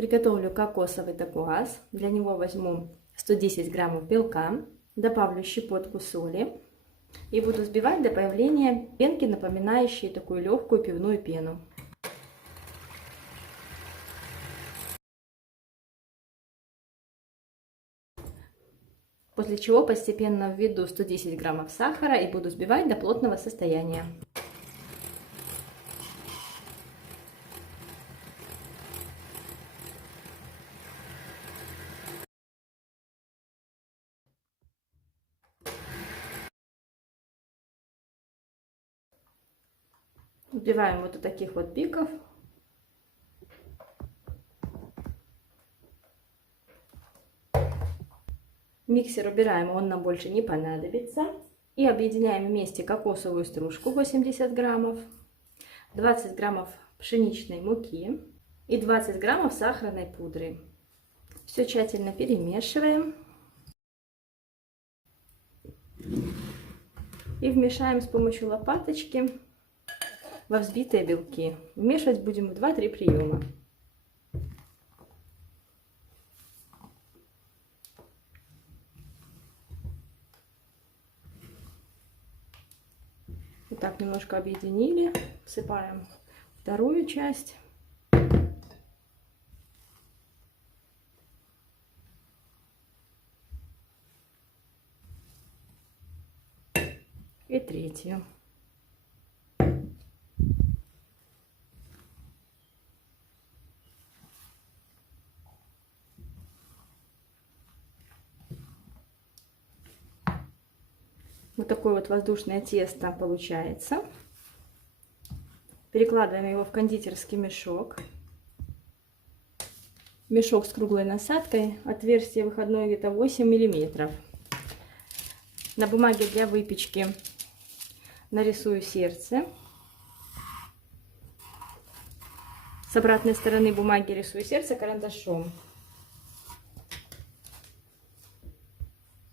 Приготовлю кокосовый дакуаз. Для него возьму 110 граммов белка, добавлю щепотку соли и буду взбивать до появления пенки, напоминающей такую легкую пивную пену. После чего постепенно введу 110 граммов сахара и буду взбивать до плотного состояния. Взбиваем вот до таких вот пиков. Миксер убираем, он нам больше не понадобится. И объединяем вместе кокосовую стружку 80 граммов, 20 граммов пшеничной муки и 20 граммов сахарной пудры. Все тщательно перемешиваем. И вмешаем с помощью лопаточки во взбитые белки. Вмешивать будем в 2-3 приема. Вот так немножко объединили. Всыпаем вторую часть. И третью. Вот такое вот воздушное тесто получается. Перекладываем его в кондитерский мешок. Мешок с круглой насадкой, отверстие выходное где-то 8 миллиметров. На бумаге для выпечки нарисую сердце. С обратной стороны бумаги рисую сердце карандашом.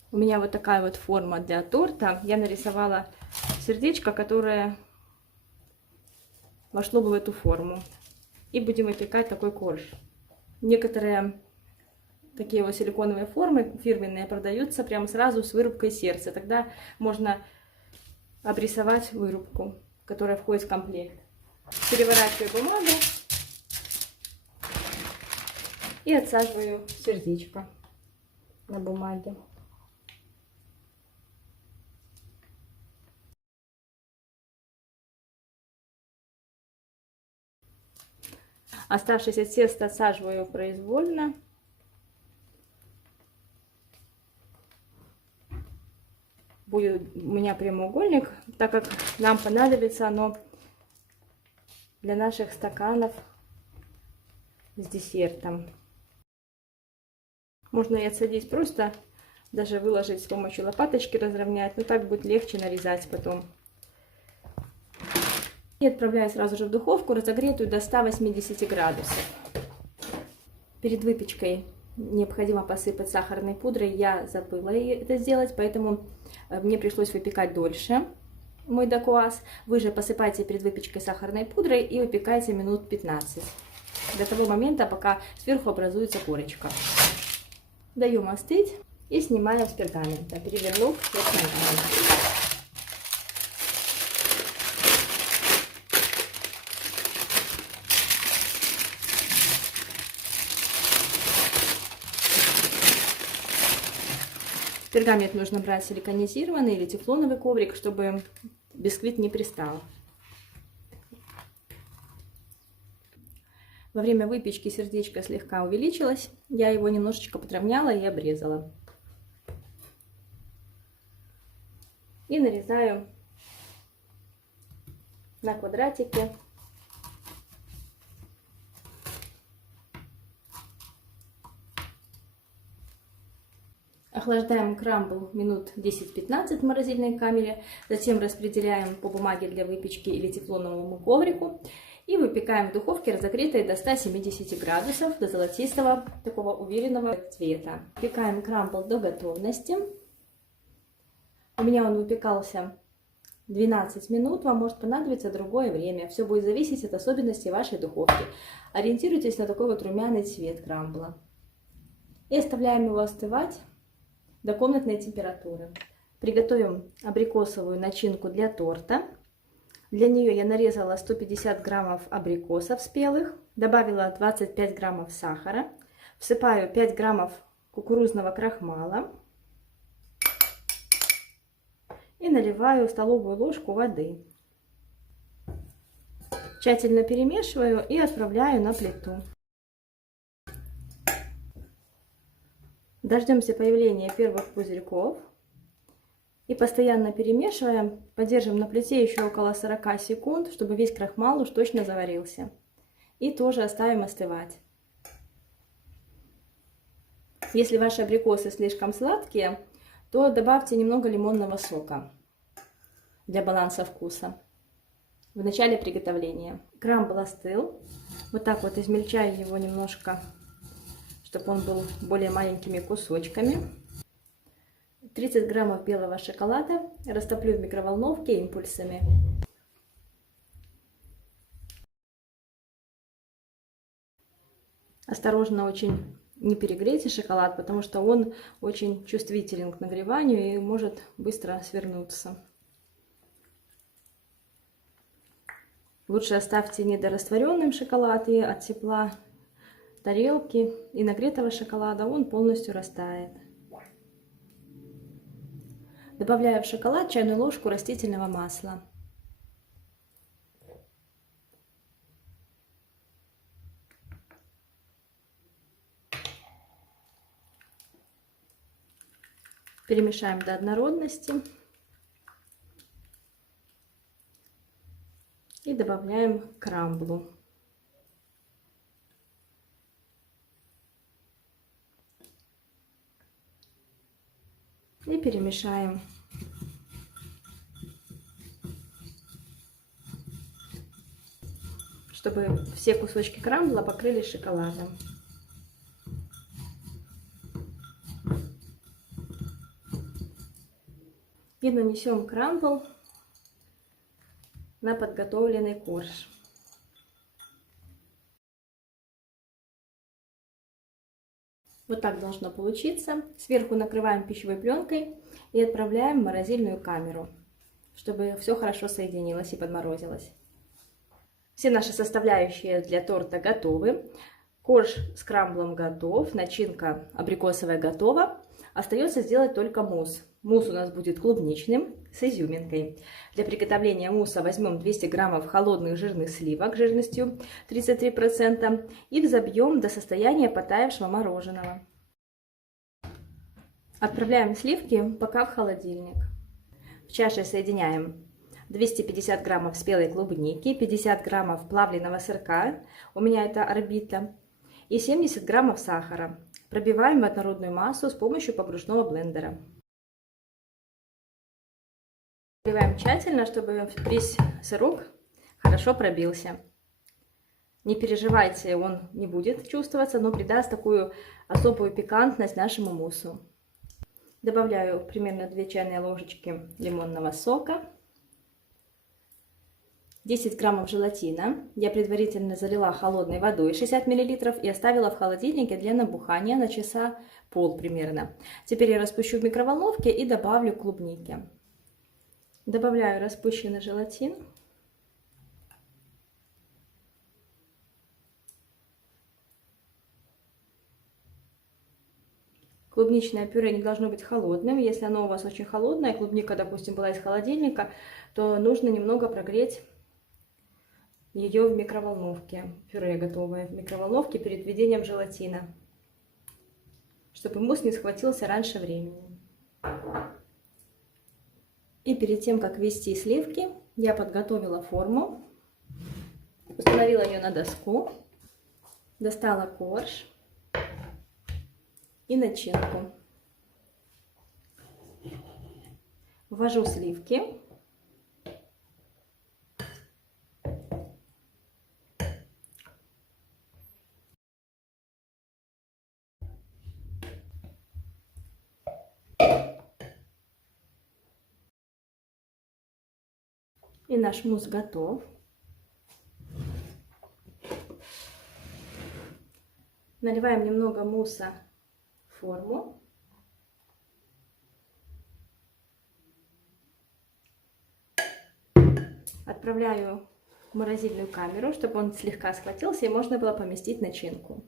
У меня вот такая вот форма для торта. Я нарисовала сердечко, которое вошло бы в эту форму. И будем выпекать такой корж. Некоторые такие вот силиконовые формы фирменные продаются прямо сразу с вырубкой сердца. Тогда можно обрисовать вырубку, которая входит в комплект. Переворачиваю бумагу и отсаживаю сердечко на бумаге. Оставшееся тесто отсаживаю произвольно. Будет у меня прямоугольник, так как нам понадобится оно для наших стаканов с десертом. Можно и отсадить просто, даже выложить с помощью лопаточки, разровнять, но так будет легче нарезать потом. И отправляю сразу же в духовку, разогретую до 180 градусов. Перед выпечкой необходимо посыпать сахарной пудрой. Я забыла это сделать, поэтому мне пришлось выпекать дольше мой дакуаз. Вы же посыпайте перед выпечкой сахарной пудрой и выпекайте минут 15. До того момента, пока сверху образуется корочка. Даем остыть и снимаем с пергамента, перевернув вверх ногами. Пергамент нужно брать силиконизированный или тефлоновый коврик, чтобы бисквит не пристал. Во время выпечки сердечко слегка увеличилось. Я его немножечко подровняла и обрезала. И нарезаю на квадратики. Охлаждаем крамбл минут 10-15 в морозильной камере, затем распределяем по бумаге для выпечки или тефлоновому коврику и выпекаем в духовке, разогретой до 170 градусов, до золотистого, такого уверенного цвета. Выпекаем крамбл до готовности. У меня он выпекался 12 минут, вам может понадобиться другое время. Все будет зависеть от особенностей вашей духовки. Ориентируйтесь на такой вот румяный цвет крамбла. И оставляем его остывать до комнатной температуры. Приготовим абрикосовую начинку для торта. Для нее я нарезала 150 граммов абрикосов спелых, добавила 25 граммов сахара, всыпаю 5 граммов кукурузного крахмала и наливаю столовую ложку воды. Тщательно перемешиваю и отправляю на плиту. Дождемся появления первых пузырьков и постоянно перемешиваем. Подержим на плите еще около 40 секунд, чтобы весь крахмал уж точно заварился. И тоже оставим остывать. Если ваши абрикосы слишком сладкие, то добавьте немного лимонного сока для баланса вкуса в начале приготовления. Крамбл остыл. Вот так вот измельчаю его немножко, чтобы он был более маленькими кусочками. 30 граммов белого шоколада растоплю в микроволновке импульсами. Осторожно очень не перегрейте шоколад, потому что он очень чувствителен к нагреванию и может быстро свернуться. Лучше оставьте недорастворенным шоколад, и от тепла тарелки и нагретого шоколада он полностью растает. Добавляю в шоколад чайную ложку растительного масла. Перемешаем до однородности. И добавляем к крамблу. И перемешаем. Чтобы все кусочки крамбла покрылись шоколадом. И нанесем крамбл на подготовленный корж. Вот так должно получиться. Сверху накрываем пищевой пленкой и отправляем в морозильную камеру, чтобы все хорошо соединилось и подморозилось. Все наши составляющие для торта готовы. Корж с крамблом готов, начинка абрикосовая готова. Остается сделать только мусс. Мусс у нас будет клубничным с изюминкой. Для приготовления мусса возьмем 200 граммов холодных жирных сливок жирностью 33% и взобьем до состояния потаявшего мороженого. Отправляем сливки пока в холодильник. В чаше соединяем 250 граммов спелой клубники, 50 граммов плавленного сырка, у меня это орбита, и 70 граммов сахара. Пробиваем в однородную массу с помощью погружного блендера. Пробиваем тщательно, чтобы весь сырок хорошо пробился. Не переживайте, он не будет чувствоваться, но придаст такую особую пикантность нашему муссу. Добавляю примерно 2 чайные ложечки лимонного сока. 10 граммов желатина. Я предварительно залила холодной водой 60 мл и оставила в холодильнике для набухания на часа пол примерно. Теперь я распущу в микроволновке и добавлю клубники. Добавляю распущенный желатин. Клубничное пюре не должно быть холодным. Если оно у вас очень холодное, клубника, допустим, была из холодильника, то нужно немного прогреть ее в микроволновке. Пюре готовое в микроволновке перед введением желатина, чтобы мусс не схватился раньше времени. И перед тем, как ввести сливки, я подготовила форму, установила ее на доску, достала корж и начинку. Ввожу сливки. И наш мусс готов. Наливаем немного мусса в форму. Отправляю в морозильную камеру, чтобы он слегка схватился и можно было поместить начинку.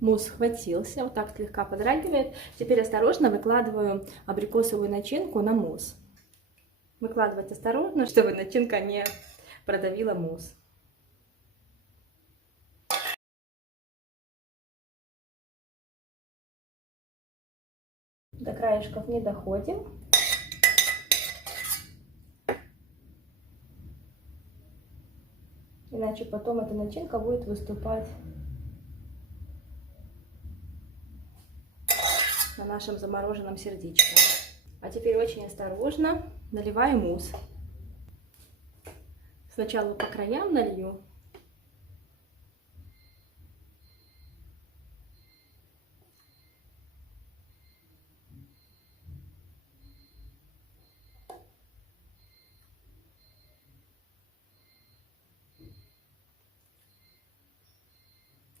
Мусс схватился, вот так слегка подрагивает. Теперь осторожно выкладываю абрикосовую начинку на мусс. Выкладывать осторожно, чтобы начинка не продавила мусс. До краешков не доходим. Иначе потом эта начинка будет выступать на нашем замороженном сердечке. А теперь очень осторожно наливаю мусс. Сначала по краям налью.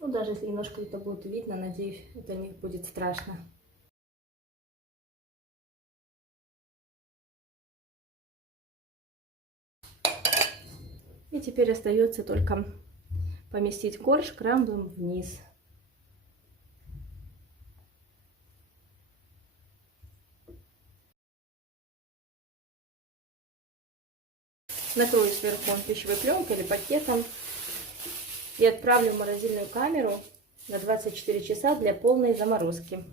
Ну, даже если немножко это будет видно, надеюсь, это не будет страшно. И теперь остается только поместить корж крамблом вниз. Накрою сверху пищевой пленкой или пакетом и отправлю в морозильную камеру на 24 часа для полной заморозки.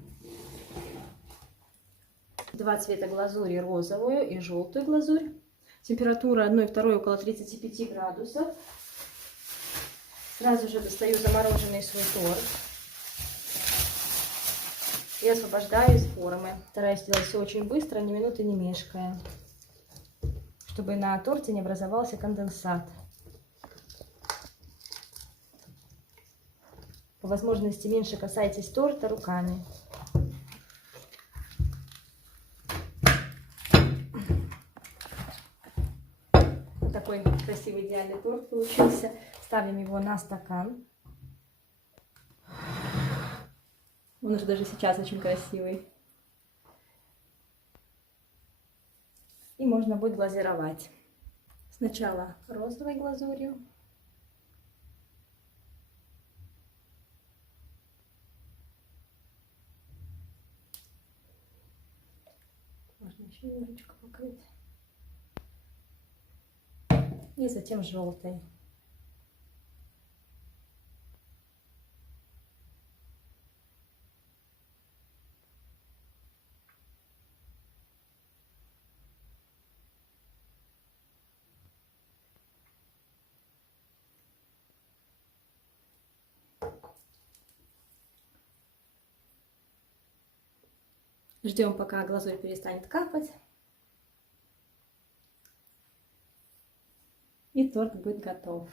Два цвета глазури, розовую и желтую глазурь. Температура 1 и 2 около 35 градусов. Сразу же достаю замороженный свой торт и освобождаю из формы. Стараюсь делать все очень быстро, ни минуты не мешкая, чтобы на торте не образовался конденсат. По возможности меньше касайтесь торта руками. Вот такой красивый идеальный торт получился. Ставим его на стакан. Он уже даже сейчас очень красивый. И можно будет глазировать. Сначала розовой глазурью. Можно еще немножечко покрыть. И затем желтой. Ждем, пока глазурь перестанет капать. И торт будет готов.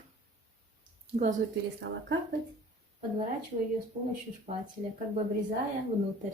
Глазурь перестала капать. Подворачиваю ее с помощью шпателя, как бы обрезая внутрь.